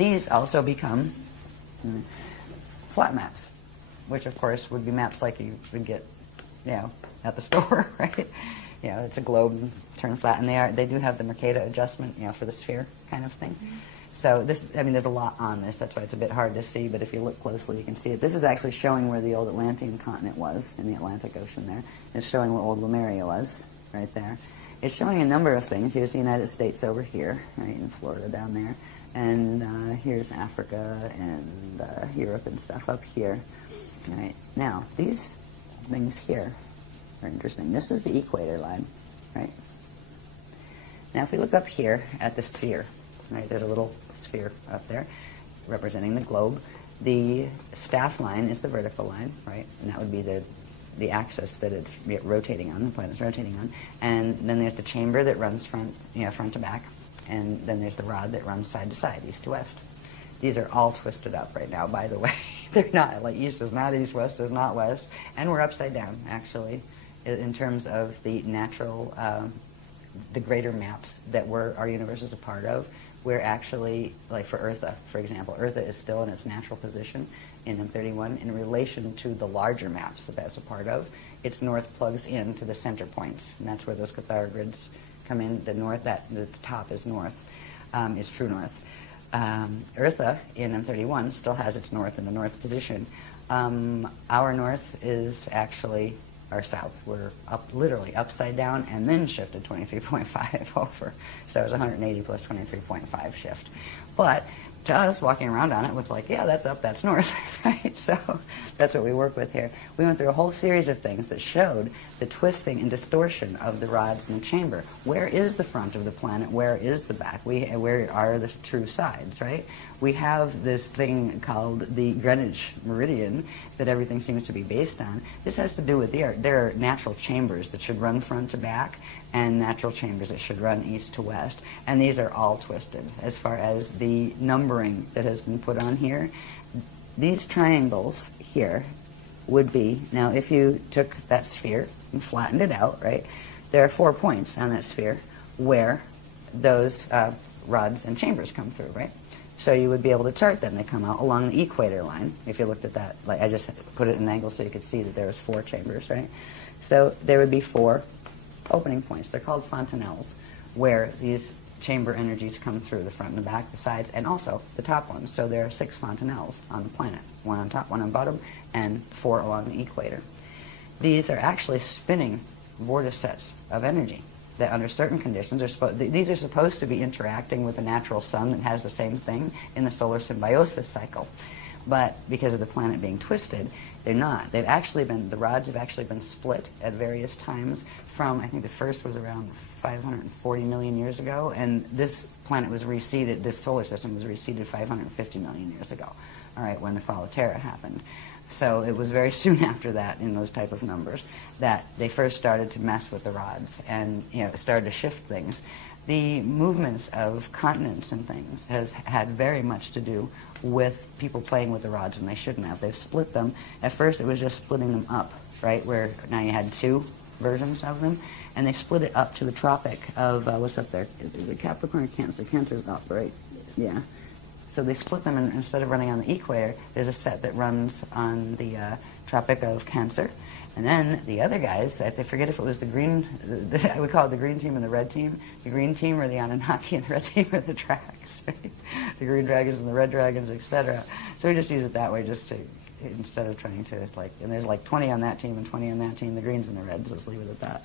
These also become flat maps, which of course would be maps like you would get, at the store, right? It's a globe, turns flat, and they do have the Mercator adjustment, for the sphere kind of thing. So there's a lot on this. That's why it's a bit hard to see, but if you look closely, you can see it. This is actually showing where the old Atlantean continent was in the Atlantic Ocean there. It's showing where old Lemuria was, right there. It's showing a number of things. Here's the United States over here, right, in Florida down there. And here's Africa and Europe and stuff up here. All right. Now, these things here are interesting. This is the equator line, right? Now, if we look up here at the sphere, right, there's a little sphere up there representing the globe. The staff line is the vertical line, right? And that would be the axis that it's rotating on, the planet's rotating on. And then there's the chamber that runs front to back. And then there's the rod that runs side to side, east to west. These are all twisted up right now, by the way. They're not, like east is not east, west is not west. And we're upside down, actually, in terms of the natural, the greater maps that our universe is a part of. We're actually, like for Eartha, for example, Eartha is still in its natural position in M31 in relation to the larger maps that that's a part of. Its north plugs into the center points, and that's where those Cathara grids come in. The north, the top is north, is true north. Eartha in M31 still has its north in the north position. Our north is actually our south. We're literally upside down and then shifted 23.5 over. So it was 180 plus 23.5 shift. But to us, walking around on it looks like, yeah, that's up, that's north, right? So that's what we work with here. We went through a whole series of things that showed the twisting and distortion of the rods in the chamber. Where is the front of the planet? Where is the back? Where are the true sides, right? We have this thing called the Greenwich Meridian that everything seems to be based on. This has to do with there are natural chambers that should run front to back and natural chambers that should run east to west. And these are all twisted as far as the numbering that has been put on here. These triangles here would be, now if you took that sphere and flattened it out, right, there are 4 points on that sphere where those rods and chambers come through, right? So you would be able to chart them. They come out along the equator line. If you looked at that, like I just put it in an angle so you could see that there was 4 chambers, right? So there would be 4 opening points. They're called fontanelles, where these chamber energies come through the front and the back, the sides, and also the top ones. So there are 6 fontanelles on the planet, 1 on top, 1 on bottom, and 4 along the equator. These are actually spinning vortices of energy that under certain conditions these are supposed to be interacting with the natural sun that has the same thing in the solar symbiosis cycle. But because of the planet being twisted, they're not. The rods have actually been split at various times from, I think the first was around 540 million years ago, and this planet was reseeded, this solar system was reseeded 550 million years ago, all right, when the fall of Terra happened. So it was very soon after that, in those type of numbers, that they first started to mess with the rods and started to shift things. The movements of continents and things has had very much to do with people playing with the rods when they shouldn't have. They've split them. At first it was just splitting them up, right, where now you had 2 versions of them, and they split it up to the tropic of, what's up there? Is it Capricorn or Cancer? Cancer's up, right? Yeah. So they split them, and instead of running on the equator, there's a set that runs on the Tropic of Cancer. And then the other guys, I forget if it was the green, we call it the green team and the red team. The green team are the Anunnaki, and the red team are the Dracs, right? The green dragons and the red dragons, etc. So we just use it that way, just to, instead of trying to, and there's like 20 on that team and 20 on that team, the greens and the reds, let's leave it at that.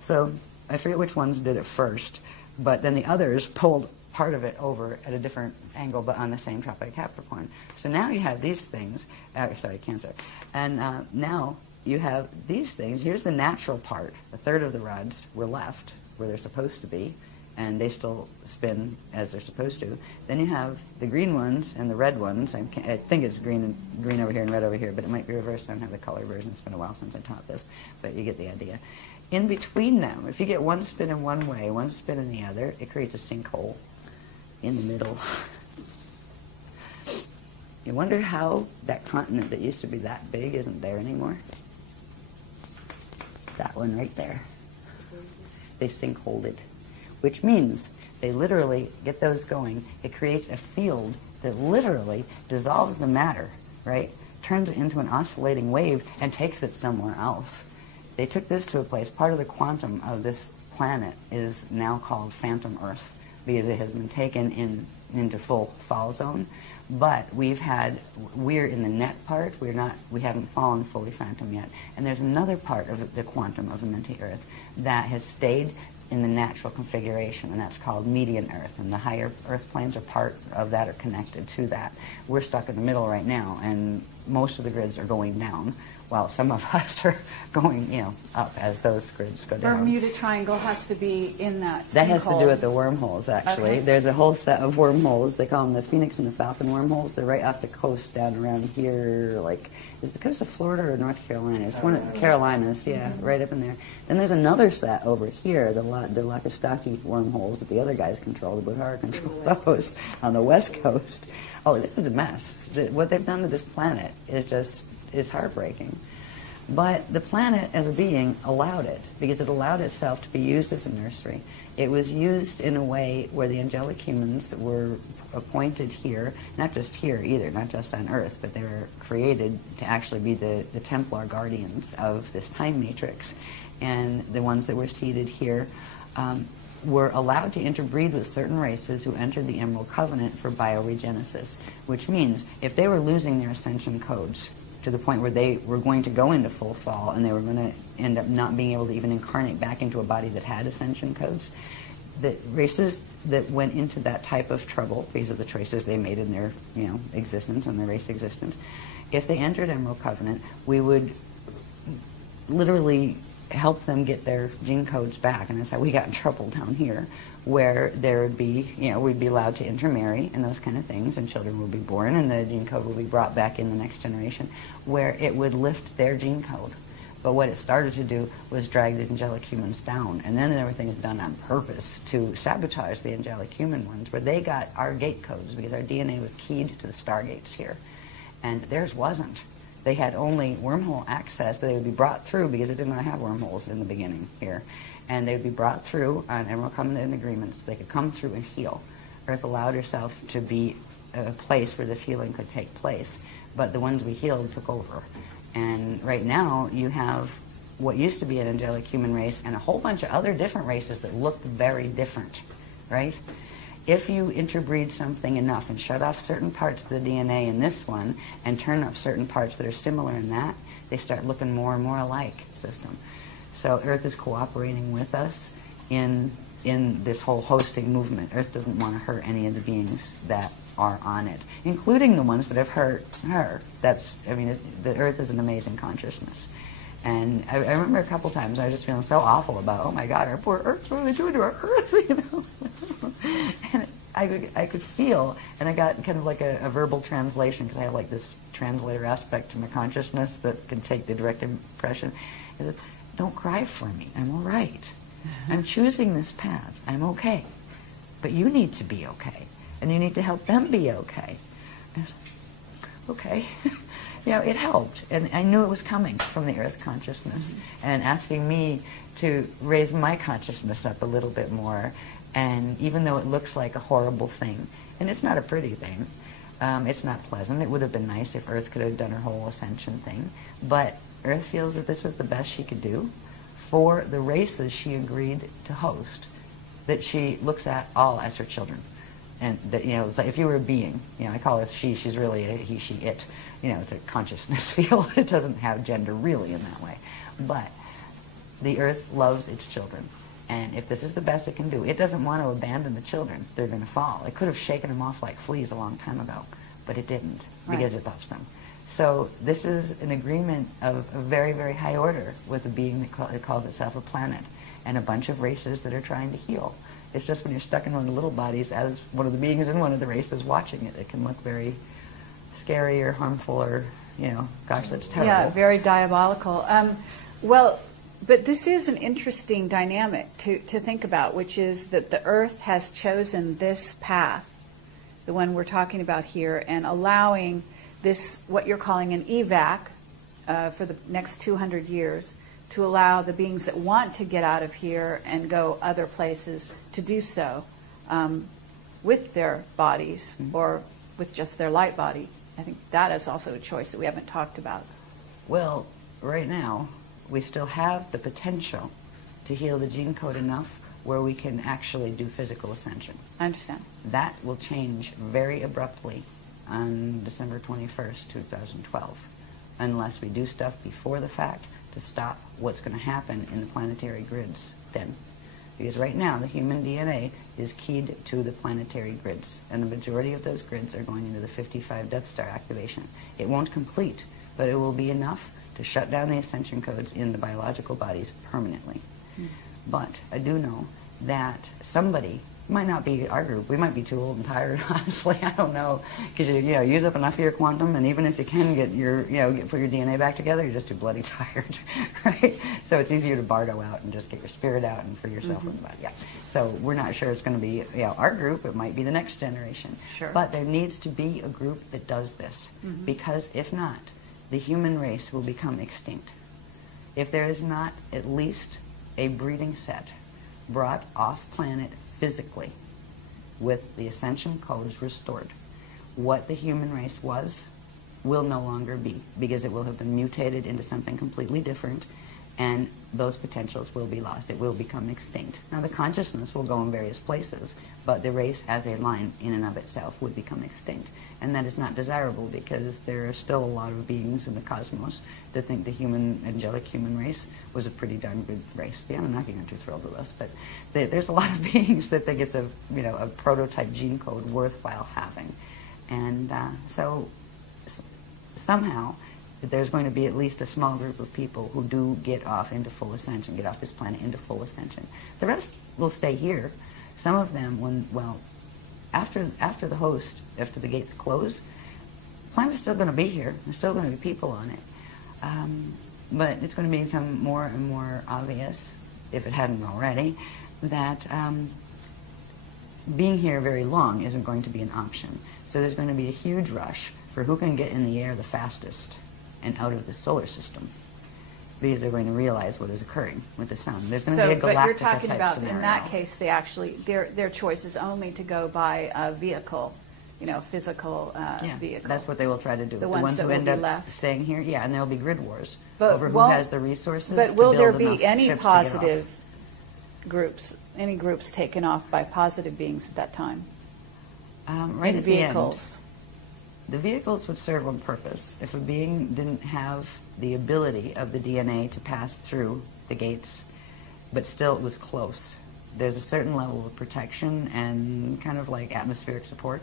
So I forget which ones did it first, but then the others pulled part of it over at a different angle, but on the same tropic of Capricorn. So now you have these things, Cancer, and now you have these things. Here's the natural part. A third of the rods were left where they're supposed to be, and they still spin as they're supposed to. Then you have the green ones and the red ones. I think it's green over here and red over here, but it might be reversed. I don't have the color version. It's been a while since I taught this, but you get the idea. In between them, if you get one spin in one way, one spin in the other, it creates a sinkhole in the middle. You wonder how that continent that used to be that big isn't there anymore? That one right there. They sinkholed it, which means they literally get those going. It creates a field that literally dissolves the matter, right? Turns it into an oscillating wave and takes it somewhere else. They took this to a place, part of the quantum of this planet is now called phantom Earth because it has been taken into full fall zone. But we're in the net part, we haven't fallen fully phantom yet. And there's another part of the quantum of Amenti Earth that has stayed in the natural configuration, and that's called median Earth. And the higher Earth planes are part of that, are connected to that. We're stuck in the middle right now, and most of the grids are going down, while some of us are going, up as those grids go down. Bermuda Triangle has to be in that That has to do with the wormholes, actually. Okay. There's a whole set of wormholes. They call them the Phoenix and the Falcon wormholes. They're right off the coast down around here, is the coast of Florida or North Carolina? It's one of the Carolinas, right up in there. Then there's another set over here, the Lakistaki wormholes that the other guys control, the Buhara control those on the west coast. Oh, this is a mess. What they've done to this planet is heartbreaking. But the planet as a being allowed it, because it allowed itself to be used as a nursery. It was used in a way where the angelic humans were appointed here, not just here either, not just on Earth, but they were created to actually be the Templar guardians of this time matrix. And the ones that were seated here were allowed to interbreed with certain races who entered the Emerald Covenant for bioregenesis, which means if they were losing their ascension codes to the point where they were going to go into full fall and they were going to end up not being able to even incarnate back into a body that had ascension codes, the races that went into that type of trouble because of the choices they made in their existence and their race existence, if they entered Emerald Covenant, we would literally help them get their gene codes back, and that's how we got in trouble down here, where there would be, we'd be allowed to intermarry and those kind of things, and children would be born, and the gene code would be brought back in the next generation, where it would lift their gene code. But what it started to do was drag the angelic humans down, and then everything is done on purpose to sabotage the angelic human ones, where they got our gate codes because our DNA was keyed to the stargates here, and theirs wasn't. They had only wormhole access that they would be brought through because it did not have wormholes in the beginning here. And they would be brought through on Emerald Covenant agreements. They could come through and heal. Earth allowed herself to be a place where this healing could take place. But the ones we healed took over. And right now you have what used to be an angelic human race and a whole bunch of other different races that look very different, right? If you interbreed something enough and shut off certain parts of the DNA in this one and turn up certain parts that are similar in that, they start looking more and more alike system. So Earth is cooperating with us in this whole hosting movement. Earth doesn't want to hurt any of the beings that are on it, including the ones that have hurt her. The Earth is an amazing consciousness. And I remember a couple times I was just feeling so awful about, oh my God, our poor Earth, what are they doing to our Earth, And I could feel, and I got kind of like a verbal translation, because I have like this translator aspect to my consciousness that can take the direct impression. Is that, don't cry for me, I'm all right. I'm choosing this path, I'm okay. But you need to be okay, and you need to help them be okay. And I was like, okay. It helped, and I knew it was coming from the Earth consciousness, and asking me to raise my consciousness up a little bit more. And even though it looks like a horrible thing, and it's not a pretty thing, it's not pleasant. It would have been nice if Earth could have done her whole ascension thing, but Earth feels that this was the best she could do for the races she agreed to host, that she looks at all as her children. And that, it's like if you were a being, I call her she, she's really a he, she, it. It's a consciousness field. It doesn't have gender really in that way. But the Earth loves its children. And if this is the best it can do, it doesn't want to abandon the children. They're going to fall. It could have shaken them off like fleas a long time ago, but it didn't, because it loves them. So this is an agreement of a very, very high order with a being that calls itself a planet, and a bunch of races that are trying to heal. It's just when you're stuck in one of the little bodies as one of the beings in one of the races watching it, it can look very scary or harmful or, gosh, that's terrible. Yeah, very diabolical. But this is an interesting dynamic to think about, which is that the Earth has chosen this path, the one we're talking about here, and allowing this, what you're calling an evac for the next 200 years, to allow the beings that want to get out of here and go other places to do so with their bodies or with just their light body. I think that is also a choice that we haven't talked about. Well, right now, we still have the potential to heal the gene code enough where we can actually do physical ascension. I understand. That will change very abruptly on December 21st, 2012, unless we do stuff before the fact to stop what's going to happen in the planetary grids then. Because right now, the human DNA is keyed to the planetary grids, and the majority of those grids are going into the 55 Death Star activation. It won't complete, but it will be enough to shut down the ascension codes in the biological bodies permanently. But I do know that somebody, might not be our group, we might be too old and tired, honestly, I don't know, because you use up enough of your quantum, and even if you can get your, put your DNA back together, you're just too bloody tired, right? So it's easier to bardo out and just get your spirit out and free yourself from the body, So we're not sure it's going to be, our group, it might be the next generation. Sure. But there needs to be a group that does this, because if not, the human race will become extinct. If there is not at least a breeding set brought off planet physically with the ascension codes restored, what the human race was will no longer be, because it will have been mutated into something completely different, and those potentials will be lost. It will become extinct. Now the consciousness will go in various places, but the race as a line in and of itself would become extinct. And that is not desirable, because there are still a lot of beings in the cosmos that think the angelic human race was a pretty darn good race. The Anunnaki aren't too thrilled with us, but there's a lot of beings that think it's a prototype gene code worthwhile having. And so somehow there's going to be at least a small group of people who do get off into full ascension, get off this planet into full ascension. The rest will stay here. Some of them, after the host, after the gates close, the planet's still going to be here. There's still going to be people on it. But it's going to become more and more obvious, if it hadn't already, that being here very long isn't going to be an option. So there's going to be a huge rush for who can get in the air the fastest and out of the solar system, because they're going to realize what is occurring with the sun. There's going to be a galactica but you're talking type about scenario. In that case, they actually their choice is only to go by a vehicle, physical vehicle. That's what they will try to do. The ones that who will end be up left. staying here, and there'll be grid wars But over who has the resources. But to will build there enough be any ships to get off. positive groups? Any groups taken off by positive beings at that time? Right at vehicles. The vehicles would serve one purpose. If a being didn't have the ability of the DNA to pass through the gates, but still it was close, there's a certain level of protection and kind of like atmospheric support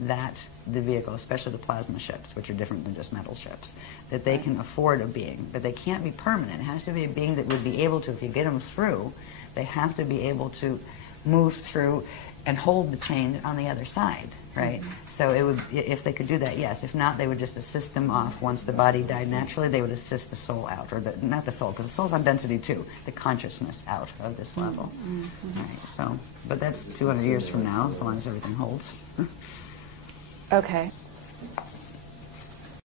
that the vehicle, especially the plasma ships, which are different than just metal ships, that they can afford a being. But they can't be permanent. It has to be a being that would be able to, if you get them through, they have to be able to move through and hold the chain on the other side, right? So it would, if they could do that, yes. If not, they would just assist them off. Once the body died naturally, they would assist the soul out, or not the soul, because the soul's on density too, the consciousness out of this level. Right, so, but that's 200 years from now, as long as everything holds. Okay.